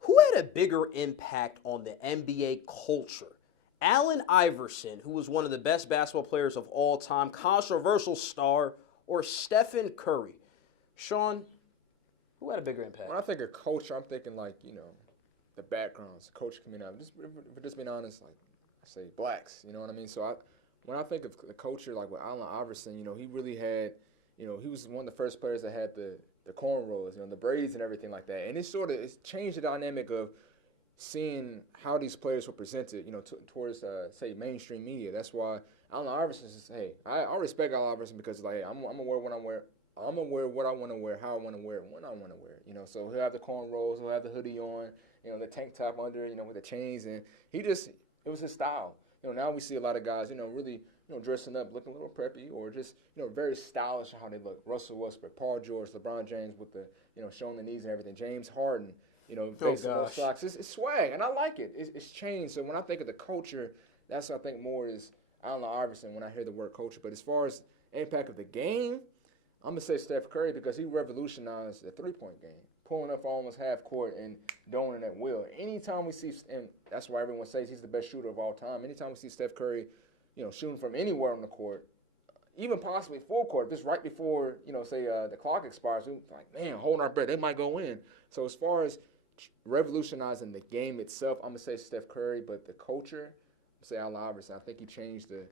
Who had a bigger impact on the NBA culture? Allen Iverson, who was one of the best basketball players of all time, controversial star, or Stephen Curry? Sean, who had a bigger impact? When I think of culture, I'm thinking like, the backgrounds, coach coming out. Just if we're just being honest, like I say, blacks. You know what I mean? So when I think of the culture, like with Allen Iverson, he really had, he was one of the first players that had the cornrows, the braids and everything like that. And it's changed the dynamic of seeing how these players were presented, towards say mainstream media. That's why Allen Iverson says, hey, I respect Allen Iverson because like, hey, I'm gonna wear what I wear. I'm gonna wear what I want to wear, how I want to wear it, when I want to wear it. So he'll have the cornrows, he'll have the hoodie on, the tank top under, with the chains, and it was his style. Now we see a lot of guys, really, dressing up, looking a little preppy, or just, very stylish how they look. Russell Westbrook, Paul George, LeBron James with the, showing the knees and everything. James Harden, facing those socks. It's swag, and I like it. It's changed. So when I think of the culture, that's what I think more is Allen Iverson when I hear the word culture. But as far as impact of the game, I'm going to say Steph Curry because he revolutionized the three-point game, pulling up almost half court and doing it at will. Anytime we see, and that's why everyone says he's the best shooter of all time, anytime we see Steph Curry, shooting from anywhere on the court, even possibly full court, just right before, say the clock expires, we're like, man, holding our breath, they might go in. So as far as revolutionizing the game itself, I'm going to say Steph Curry, but the culture, I'm going to say Allen Iverson. I think he changed the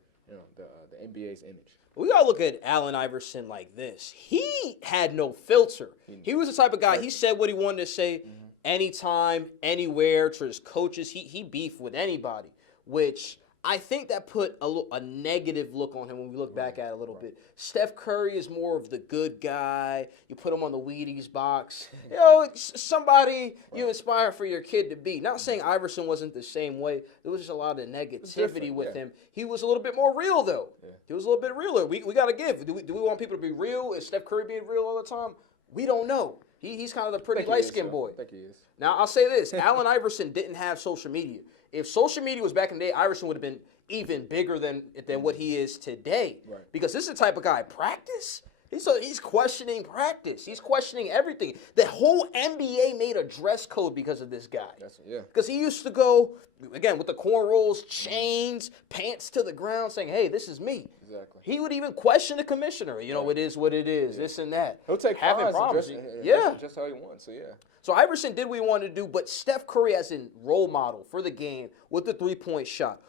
NBA's image. We got to look at Allen Iverson like this. He had no filter. He was the type of guy, he said what he wanted to say anytime, anywhere, to his coaches. He beefed with anybody, which I think that put a negative look on him when we look back at it a little bit. Steph Curry is more of the good guy. You put him on the Wheaties box. Somebody you inspire for your kid to be. Not saying Iverson wasn't the same way. There was just a lot of negativity with him. He was a little bit more real, though. Yeah. He was a little bit realer. We got to give. Do we want people to be real? Is Steph Curry being real all the time? We don't know. He's kind of the pretty light-skinned boy. I think he is. Now, I'll say this. Allen Iverson didn't have social media. If social media was back in the day, Iverson would have been even bigger than what he is today. Right. Because this is the type of guy, practice? He's questioning practice. He's questioning everything. The whole NBA made a dress code because of this guy. Because he used to go, again, with the cornrows, chains, pants to the ground, saying, hey, this is me. Exactly. He would even question the commissioner. It is what it is, this and that. He'll take having problems. Just how he wants, so yeah. So Iverson did what he wanted to do, but Steph Curry as a role model for the game with the three-point shot.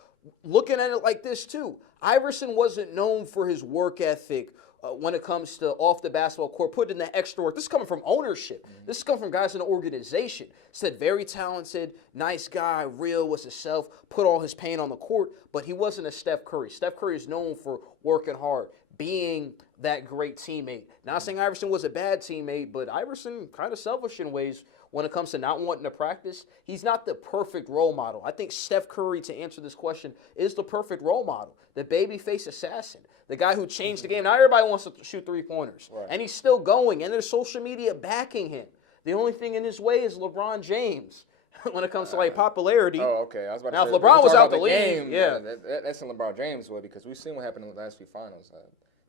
Looking at it like this, too, Iverson wasn't known for his work ethic when it comes to off the basketball court, putting in the extra work. This is coming from ownership. This is coming from guys in the organization. Said very talented, nice guy, real, was himself, put all his pain on the court, but he wasn't a Steph Curry. Steph Curry is known for working hard, being that great teammate. Not saying Iverson was a bad teammate, but Iverson kind of selfish in ways when it comes to not wanting to practice. He's not the perfect role model. I think Steph Curry, to answer this question, is the perfect role model. The babyface assassin. The guy who changed the game. Now everybody wants to shoot three-pointers. Right. And he's still going, and there's social media backing him. The only thing in his way is LeBron James when it comes to popularity. Oh, okay. I was about now, to say, if LeBron was out the league, league, that's in LeBron James' way because we've seen what happened in the last few finals.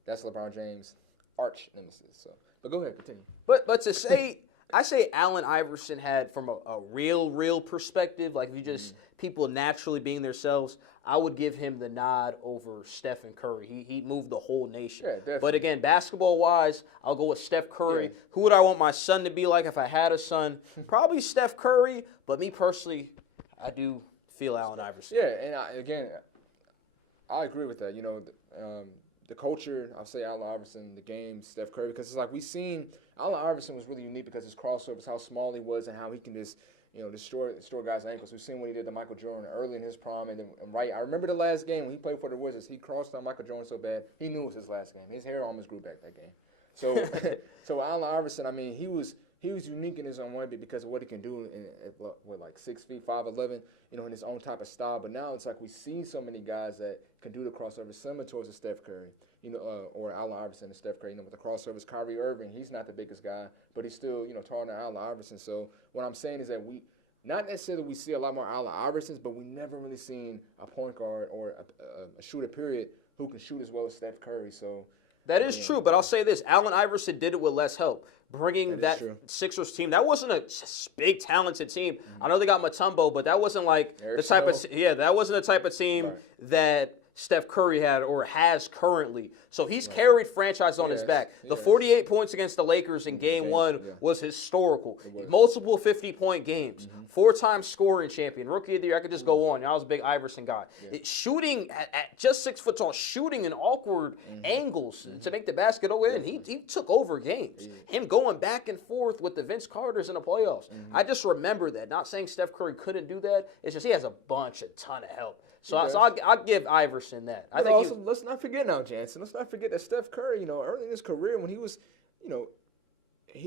That's LeBron James' arch nemesis. So, but go ahead, continue. But to say, I say Allen Iverson had from a real perspective, like if you just people naturally being themselves, I would give him the nod over Stephen Curry. He moved the whole nation. Yeah, definitely. But again, basketball-wise, I'll go with Steph Curry. Yeah. Who would I want my son to be like if I had a son? Probably Steph Curry, but me personally, I do feel Allen Iverson. Yeah, and I agree with that. The culture, I'll say Allen Iverson, the game, Steph Curry, because it's like we've seen Allen Iverson was really unique because his crossovers, how small he was, and how he can just destroy guys' ankles. We've seen what he did to Michael Jordan early in his prime, and I remember the last game when he played for the Wizards. He crossed on Michael Jordan so bad he knew it was his last game. His hair almost grew back that game. So, so Allen Iverson, I mean, he was unique in his own way because of what he can do like 6 feet, 5'11", in his own type of style. But now it's like we see so many guys that can do the crossovers similar towards a Steph Curry, or Allen Iverson and Steph Curry, with the crossovers. Kyrie Irving, he's not the biggest guy, but he's still, taller than Allen Iverson. So what I'm saying is that not necessarily we see a lot more Allen Iversons, but we never really seen a point guard or a shooter, period, who can shoot as well as Steph Curry. So that is true, but I'll say this. Allen Iverson did it with less help. bringing That that is true. Sixers team. That wasn't a big talented team. I know they got Mutombo, but that wasn't like Eric the type of Snow. that wasn't the type of team Right. that Steph Curry had or has currently. So he's carried franchise on his Yes, back. The yes. 48 points against the Lakers in game one yeah. was historical. was. Multiple 50-point games. Four-time scoring champion. Rookie of the year. I could just go on. I was a big Iverson guy. Shooting at just 6 foot tall, shooting in awkward angles to make the basket go in. He took over games. Him going back and forth with the Vince Carters in the playoffs. I just remember that. Not saying Steph Curry couldn't do that. It's just he has a ton of help. So I'll give Iverson that. I But think also, let's not forget now, Jansen. Let's not forget that Steph Curry, early in his career when he was,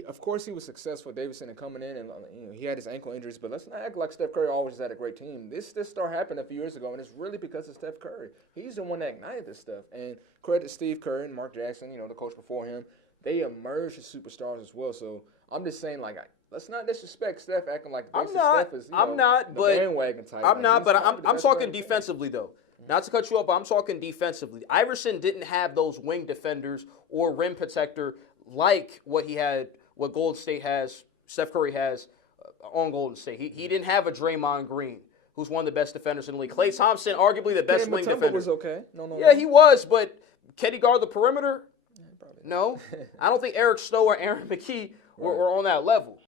of course he was successful with Davidson and coming in, and he had his ankle injuries. But let's not act like Steph Curry always had a great team. This start happened a few years ago, and it's really because of Steph Curry. He's the one that ignited this stuff. And credit Steve Kerr and Mark Jackson, the coach before him. They emerged as superstars as well. So I'm just saying, let's not disrespect Steph acting like Steph is, I'm not, but bandwagon type. I'm not, but probably the I'm best talking player in the game. defensively though. Not to cut you off, but I'm talking defensively. Iverson didn't have those wing defenders or rim protector like what Golden State has, Steph Curry has on Golden State. He didn't have a Draymond Green, who's one of the best defenders in the league. Klay Thompson, arguably the best wing Mutombo defender. was okay. No. Yeah, he was, but can he guard the perimeter? No. I don't think Eric Snow or Aaron McKee were on that level.